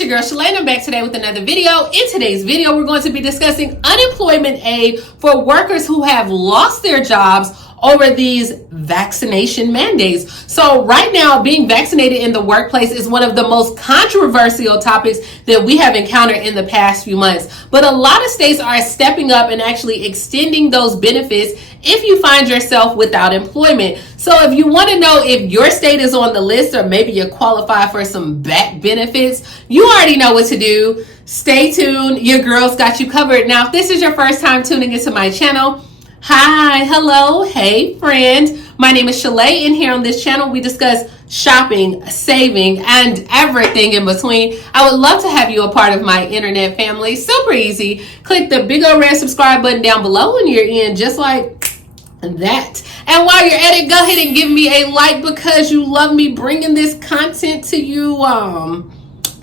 it's your girl Shalae, and I'm back today with another video. In today's video, we're going to be discussing unemployment aid for workers who have lost their jobs over these vaccination mandates. So right now, being vaccinated in the workplace is one of the most controversial topics that we have encountered in the past few months. But a lot of states are stepping up and actually extending those benefits if you find yourself without employment. So if you want to know if your state is on the list or maybe you qualify for some back benefits, you already know what to do. Stay tuned. Your girl's got you covered. Now, if this is your first time tuning into my channel, hi, hello, hey friend. My name is Shalae, and here on this channel we discuss shopping, saving, and everything in between. I would love to have you a part of my internet family. Super easy. Click the big old red subscribe button down below and you're in just like that. And while you're at it, go ahead and give me a like because you love me bringing this content to you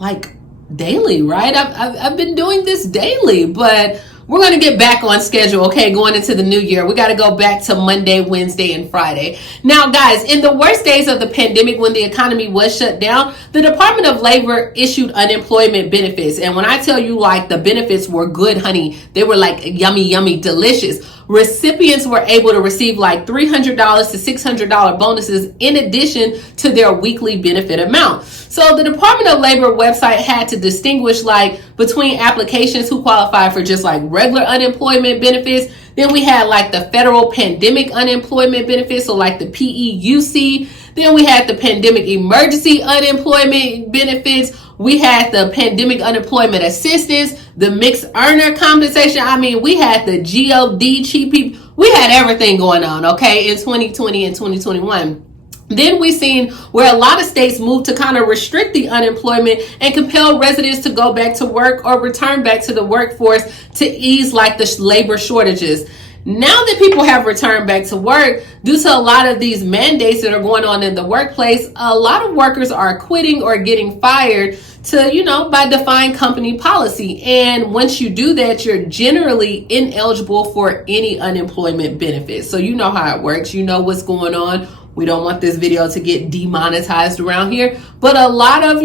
like daily, right? I've been doing this daily, but we're going to get back on schedule, okay, going into the new year. We got to go back to Monday, Wednesday, and Friday. Now, guys, in the worst days of the pandemic when the economy was shut down, the Department of Labor issued unemployment benefits. And when I tell you, like, the benefits were good, honey, they were like yummy, yummy, delicious. Recipients were able to receive like $300 to $600 bonuses in addition to their weekly benefit amount. So the Department of Labor website had to distinguish like between applications who qualify for just like regular unemployment benefits. Then we had like the federal pandemic unemployment benefits, so like the PEUC. Then we had the pandemic emergency unemployment benefits. We had the pandemic unemployment assistance, the mixed earner compensation. I mean, we had the GOD, cheap people. We had everything going on, okay, in 2020 and 2021. Then we seen where a lot of states moved to kind of restrict the unemployment and compel residents to go back to work or return back to the workforce to ease like the labor shortages. Now that people have returned back to work, due to a lot of these mandates that are going on in the workplace, a lot of workers are quitting or getting fired by defying company policy. And once you do that, you're generally ineligible for any unemployment benefits. So you know how it works. You know what's going on. We don't want this video to get demonetized around here. But a lot of,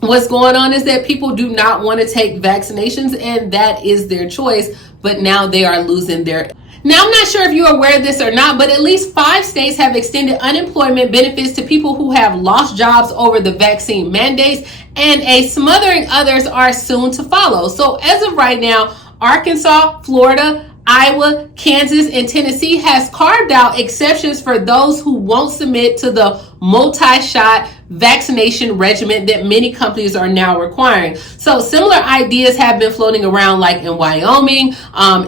what's going on is that people do not want to take vaccinations, and that is their choice. But now they are losing their... Now, I'm not sure if you're aware of this or not, but at least 5 states have extended unemployment benefits to people who have lost jobs over the vaccine mandates, and a smothering others are soon to follow. So as of right now, Arkansas, Florida, Iowa, Kansas, and Tennessee has carved out exceptions for those who won't submit to the multi-shot vaccination regimen that many companies are now requiring. So similar ideas have been floating around like in Wyoming,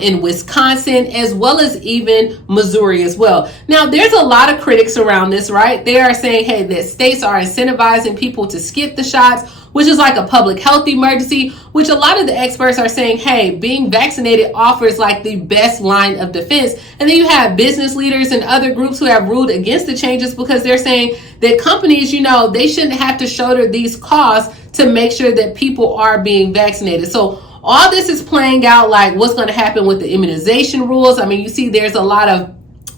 in Wisconsin, as well as even Missouri as well. Now, there's a lot of critics around this, right? They are saying, hey, that states are incentivizing people to skip the shots, which is like a public health emergency, which a lot of the experts are saying, hey, being vaccinated offers like the best line of defense. And then you have business leaders and other groups who have ruled against the changes because they're saying that companies, they shouldn't have to shoulder these costs to make sure that people are being vaccinated. So all this is playing out like what's going to happen with the immunization rules. I mean, you see there's a lot of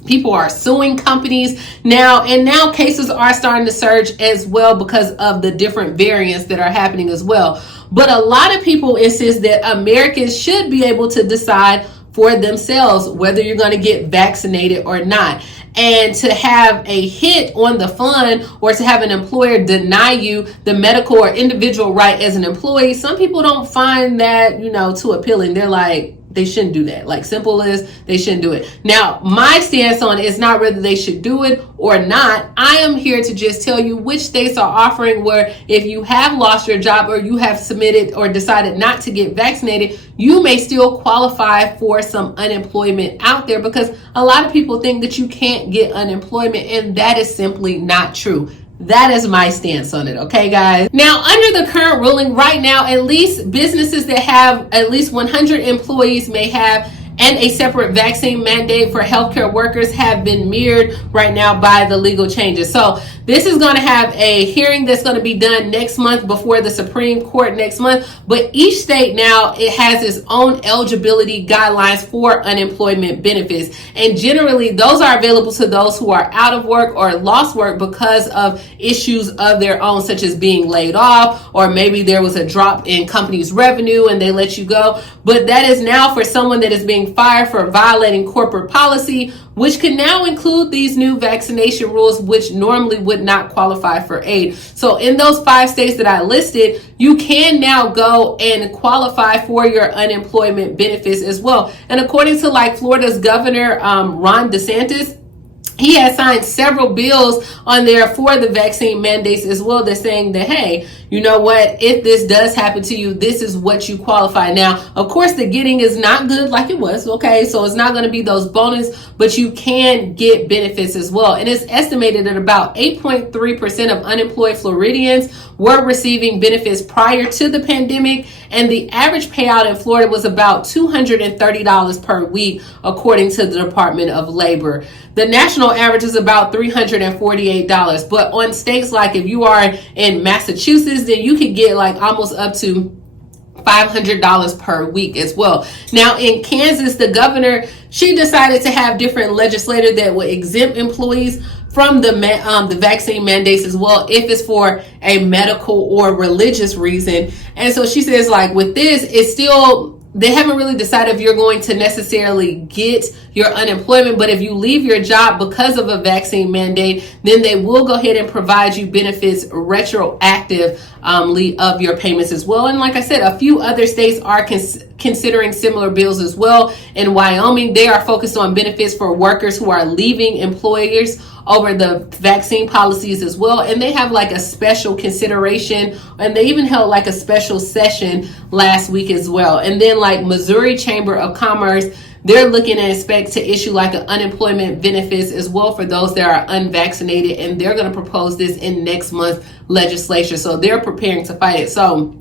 people are suing companies now, and now cases are starting to surge as well because of the different variants that are happening as well. But a lot of people insist that Americans should be able to decide for themselves whether you're going to get vaccinated or not. And to have a hit on the fund or to have an employer deny you the medical or individual right as an employee, some people don't find that, too appealing. They're like, they shouldn't do that. Like, simple as they shouldn't do it. Now, my stance on it is not whether they should do it or not. I am here to just tell you which states are offering where if you have lost your job or you have submitted or decided not to get vaccinated, you may still qualify for some unemployment out there, because a lot of people think that you can't get unemployment, and that is simply not true. That is my stance on it, okay, guys? Now, under the current ruling right now, at least businesses that have at least 100 employees may have and a separate vaccine mandate for healthcare workers have been mirrored right now by the legal changes. So this is going to have a hearing that's going to be done next month before the Supreme Court next month. But each state now, it has its own eligibility guidelines for unemployment benefits. And generally, those are available to those who are out of work or lost work because of issues of their own, such as being laid off, or maybe there was a drop in company's revenue and they let you go. But that is now for someone that is being fired for violating corporate policy, which can now include these new vaccination rules, which normally would not qualify for aid. So in those 5 states that I listed, you can now go and qualify for your unemployment benefits as well. And according to like Florida's governor, Ron DeSantis, he has signed several bills on there for the vaccine mandates as well. They're saying that, hey, you know what, if this does happen to you, this is what you qualify. Now, of course, the getting is not good like it was, okay? So it's not going to be those bonus, but you can get benefits as well. And it's estimated that about 8.3% of unemployed Floridians were receiving benefits prior to the pandemic. And the average payout in Florida was about $230 per week, according to the Department of Labor. The national average is about $348. But on states like if you are in Massachusetts, then you could get like almost up to $500 per week as well. Now in Kansas, the governor, she decided to have different legislators that would exempt employees from the vaccine mandates as well, if it's for a medical or religious reason. And so she says, like, with this, it's still, they haven't really decided if you're going to necessarily get your unemployment, but if you leave your job because of a vaccine mandate, then they will go ahead and provide you benefits retroactively of your payments as well. And like I said, a few other states are considering similar bills as well. In Wyoming, they are focused on benefits for workers who are leaving employers over the vaccine policies as well. And they have like a special consideration, and they even held like a special session last week as well. And then like Missouri Chamber of Commerce, they're looking to expect to issue like an unemployment benefits as well for those that are unvaccinated. And they're going to propose this in next month's legislature. So they're preparing to fight it. So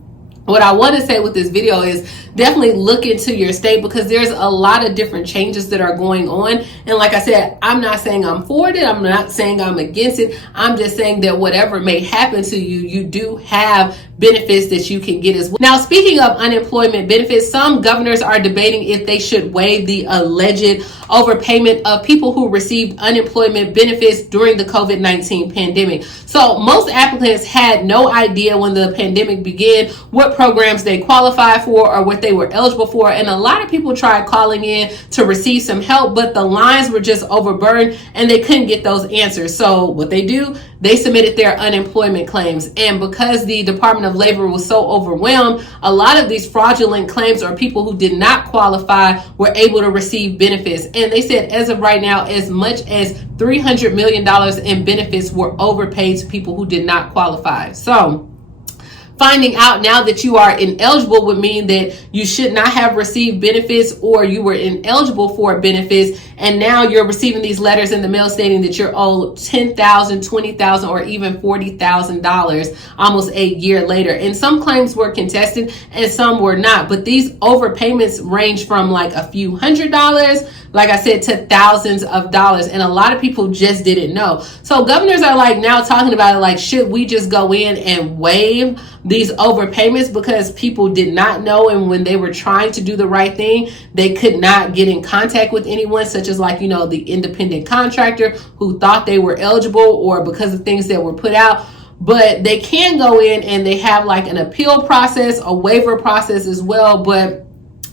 what I want to say with this video is definitely look into your state, because there's a lot of different changes that are going on. And like I said, I'm not saying I'm for it. I'm not saying I'm against it. I'm just saying that whatever may happen to you, you do have benefits that you can get as well. Now, speaking of unemployment benefits, some governors are debating if they should waive the alleged overpayment of people who received unemployment benefits during the COVID-19 pandemic. So most applicants had no idea when the pandemic began what programs they qualified for or what they were eligible for. And a lot of people tried calling in to receive some help, but the lines were just overburdened and they couldn't get those answers. So what they do, they submitted their unemployment claims. And because the Department of Labor was so overwhelmed, a lot of these fraudulent claims or people who did not qualify were able to receive benefits. And they said as of right now, as much as $300 million in benefits were overpaid to people who did not qualify. So finding out now that you are ineligible would mean that you should not have received benefits, or you were ineligible for benefits, and now you're receiving these letters in the mail stating that you're owed $10,000, $20,000, or even $40,000 almost a year later. And some claims were contested and some were not, but these overpayments range from like a few $100s, like I said, to thousands of dollars. And a lot of people just didn't know. So governors are like now talking about it, like, should we just go in and waive these overpayments because people did not know, and when they were trying to do the right thing, they could not get in contact with anyone, such as like, you know, the independent contractor who thought they were eligible, or because of things that were put out. But they can go in and they have like an appeal process, a waiver process as well, but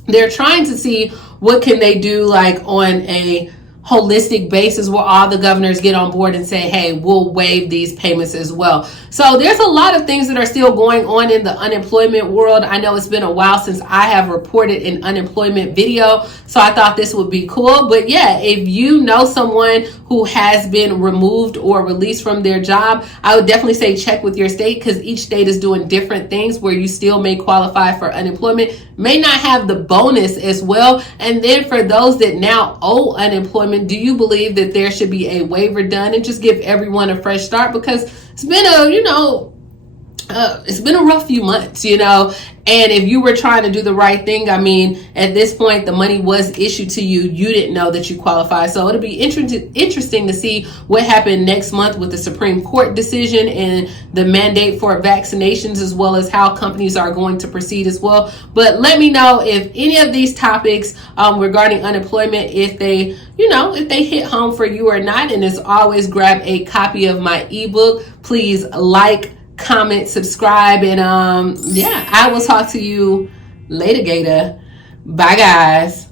they're trying to see what can they do like on a holistic basis where all the governors get on board and say, hey, we'll waive these payments as well. So there's a lot of things that are still going on in the unemployment world. I know it's been a while since I have reported an unemployment video, so I thought this would be cool. But yeah, if you know someone who has been removed or released from their job, I would definitely say check with your state, because each state is doing different things where you still may qualify for unemployment, may not have the bonus as well. And then for those that now owe unemployment, do you believe that there should be a waiver done and just give everyone a fresh start? Because it's been it's been a rough few months, you know, and if you were trying to do the right thing, I mean, at this point, the money was issued to you. You didn't know that you qualify. So it'll be interesting to see what happened next month with the Supreme Court decision and the mandate for vaccinations, as well as how companies are going to proceed as well. But let me know if any of these topics regarding unemployment, if they, you know, if they hit home for you or not. And as always, grab a copy of my ebook. Please like, comment, subscribe, and yeah, I will talk to you later, Gator. Bye, guys.